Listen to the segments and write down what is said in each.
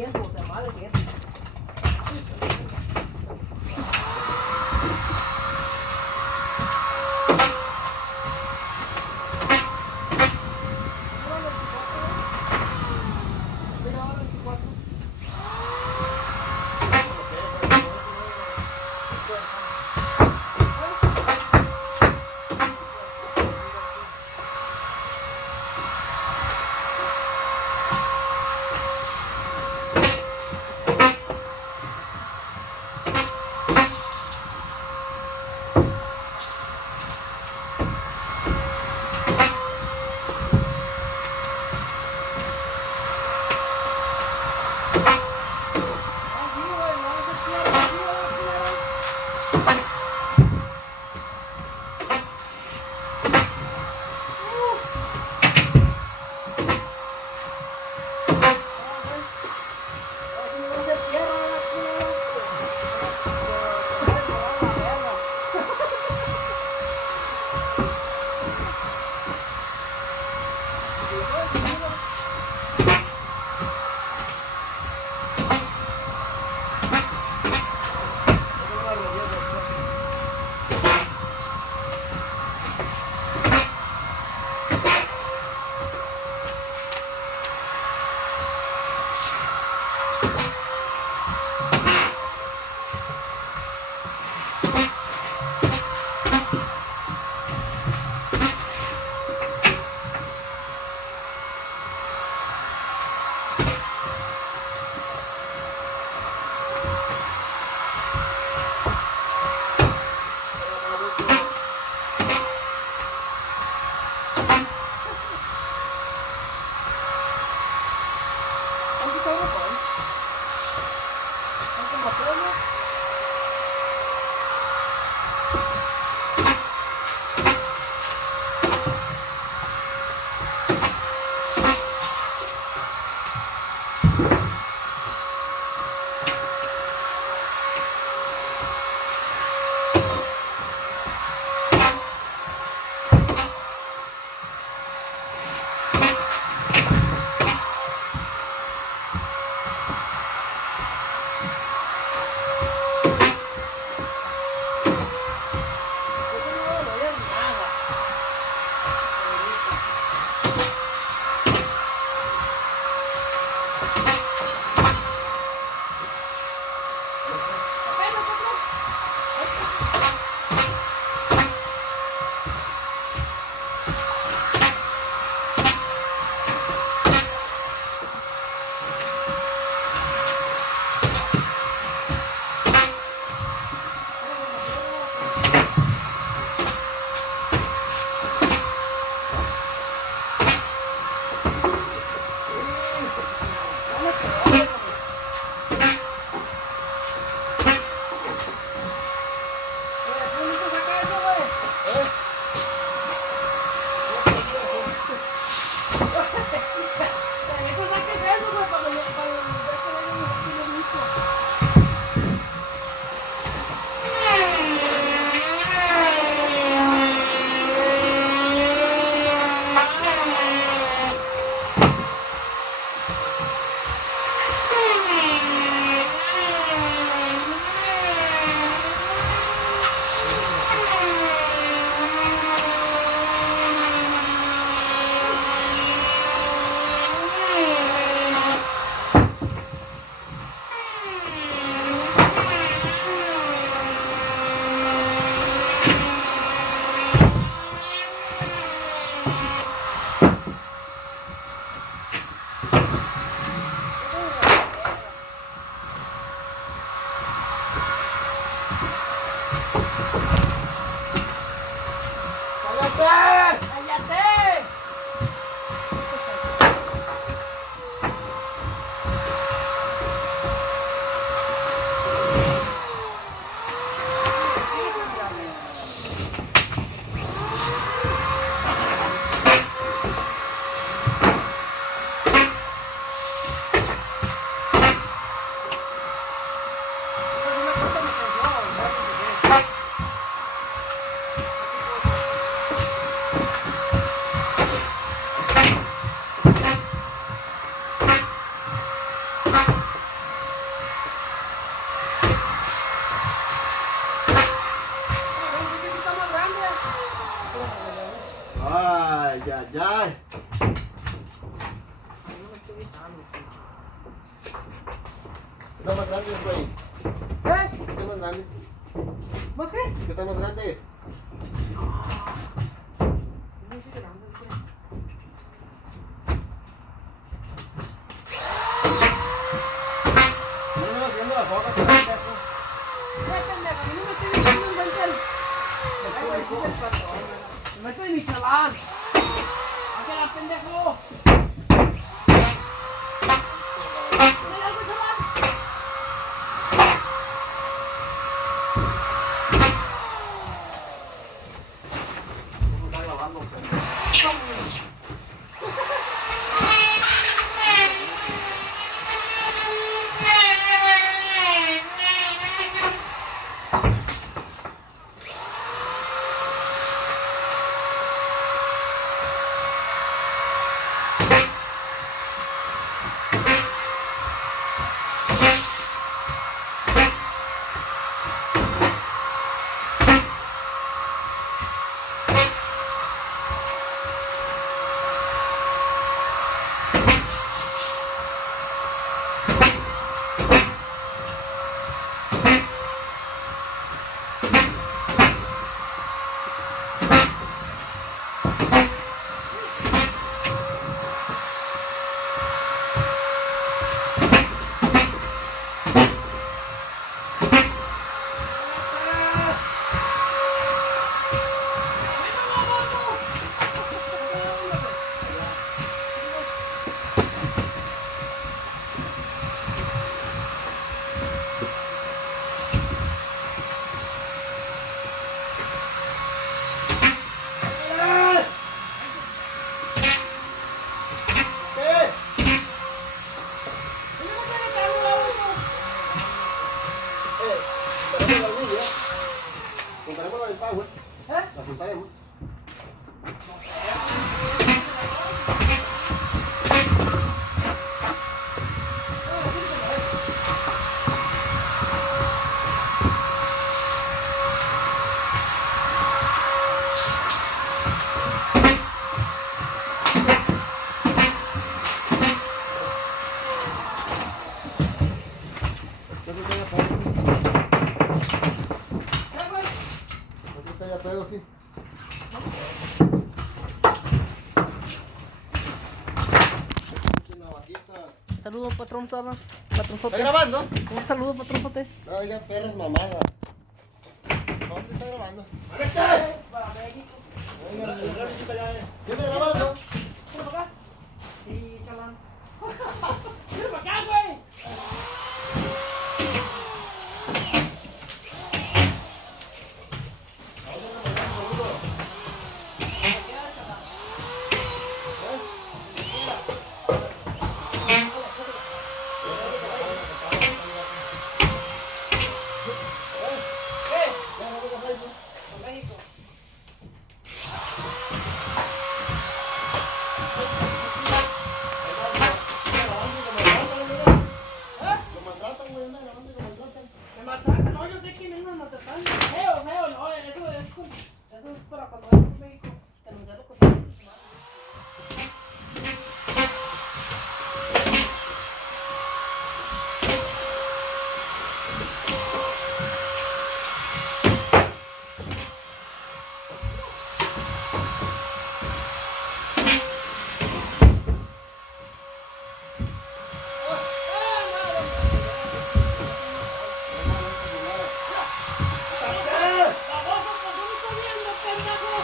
tiempo de madre que es. ay, ay. Ay, no me estoy gritando. ¿Qué está más grande, güey? ¿Qué? ¿Qué está más grande? ¿Vos qué? ¿Qué está más grande? No estoy grande, espera. No me vas viendo la boca, te la dejo. Pendejo, no me estoy gritando en Bantel. Ay, güey, sí es el patrón. Me meto en mi chalán. ¿A qué la pendejo? ¿Tiene algo, chaval? ¿Cómo está grabando, pero? Compraremos la del Power. La juntaremos. ¿Cuánto está ya pedo, sí? Una vaquita. Saludos, patrón, Sara. ¿Está Patronzote. grabando? Un saludo, patronzote. No, digan perras mamadas. ¿Dónde está grabando? Para México. ¿Quién está grabando? ¿Quién para acá? Sí, chalán. ¡Quién para acá, güey! México. Me maltratan, no, yo sé que me andan maltratando. Feo, feo, no, eso es para cuando vayas a México. Te anunciar lo que te madre. ¡Baboso, pues no me estoy viendo, pendejo!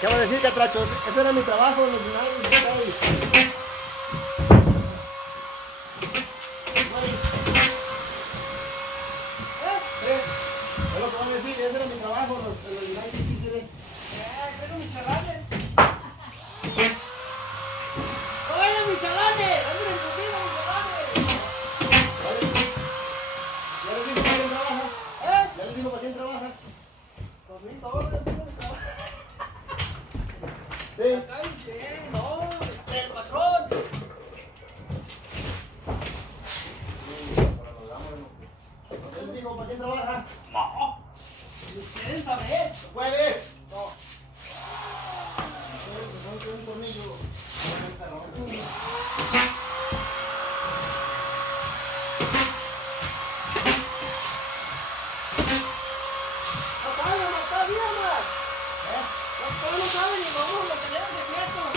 ¿Qué voy a decir, catrachos? Ese era mi trabajo en los finales. Es lo que voy a decir, ese era mi trabajo en los United Tigres. Tengo mis chalanes. ¡Oye, mis chalanes! ¡Ando encogido, mis chalanes! ¿Ya les digo para quién trabaja? ¿Ya les digo para quién trabaja? Con mis órdenes, tengo mis chalanes. Sí. Cállense, no, el patrón. ¿Ya les digo para quién trabaja? No. ¿Quieren saber? ¡Puedes! No. No, un tornillo. ¡Matalo, matalo, mira más! ¡Los no saben ni vamos a tener secretos!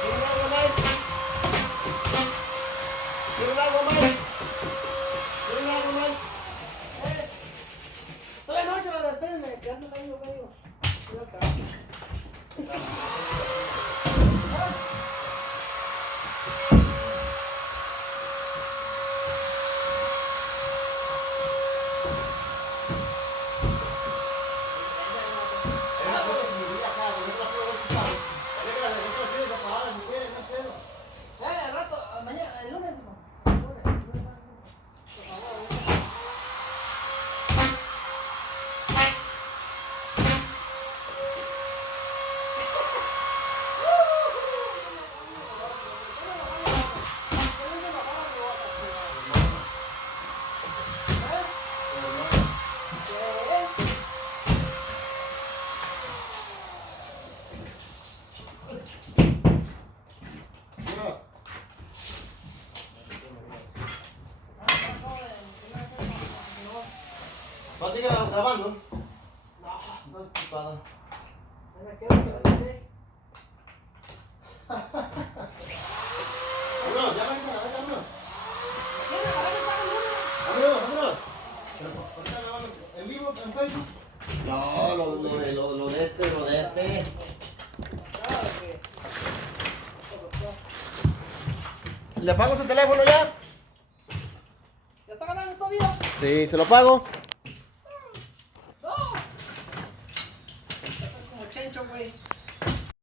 ¿Quieren algo más? ¿Quieren algo más? ¿Quieren algo más? Todavía no, chaval, espérenme, que ando medio. Yo acá. Al rato, mañana, el lunes, no. El lunes, por favor. ¿Vas a seguir grabando? No, No, ocupada. venga, quiero que lo vea. Vámonos, ya vámonos. ¿Quieren agarrar el pago lunes? Vámonos. Pero, ¿por qué grabando en vivo en Facebook? No, lo de este. Claro que. ¿Le pago su teléfono ya? ¿Ya está ganando todavía? Sí, se lo pago.